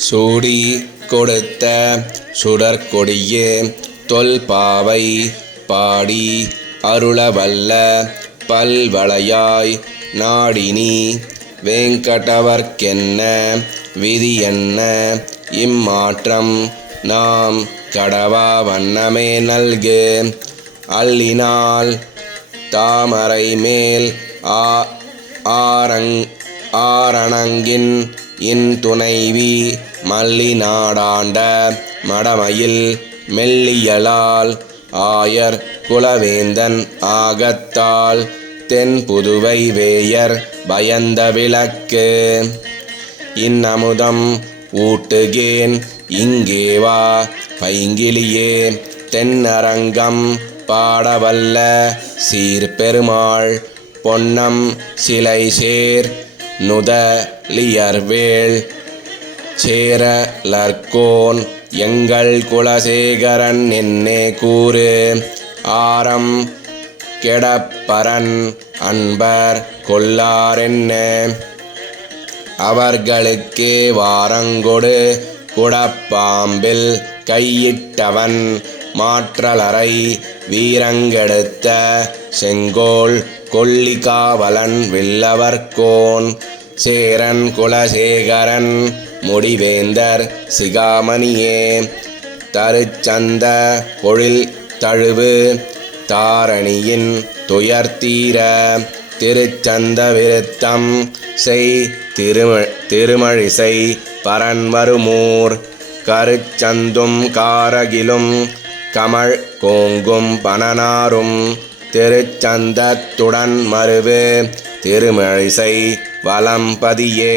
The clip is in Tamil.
சூடி கொடுத்த சுடற்கொடியே தொல்பாவை பாடி அருளவல்ல பல்வளையாய் நாடினி. வேங்கடவர்க்கென்ன? விதி என்ன? இம்மாற்றம் நாம் கடவா வண்ணமே நல்கு. அல்லினால் தாமரை மேல் ஆ ஆரங் ஆரணங்கின் இன் துணைவி மல்லி நாடாண்ட மடமையில் மெல்லியலால் ஆயர் குலவேந்தன் ஆகத்தால் தென் புதுவை வேயர் பயந்த விளக்கு. இன்னமுதம் ஊட்டுகேன் இங்கே வா பைங்கிலியே தென்னரங்கம் பாடவல்ல சீர்பெருமாள் பொன்னம் சிலை சேர் நுதலியர்வேள் சேரலர்கோன் எங்கள் குலசேகரன் என்னே கூறு. ஆரம் கெடப்பரன் அன்பர் கொல்லாரென்ன அவர்களுக்கே வாரங்கொடு குடப்பாம்பில் கையிட்டவன் மாற்றலரை வீரங்கெடுத்த செங்கோல் கொல்லிகாவலன் வில்லவர்கோன் சேரன் குலசேகரன் முடிவேந்தர் சிகாமணியே. தருச்சந்த பொழில் தழுவு தாரணியின் துயர்த்தீர திருச்சந்த விருத்தம் செய் திரும திருமழிசை பரன்வருமூர். கருச்சந்தும் காரகிலும் கமழ் கோங்கும் பனனாரும் திருச்சந்தத்துடன் மருவு திருமழிசை வலம்பதியே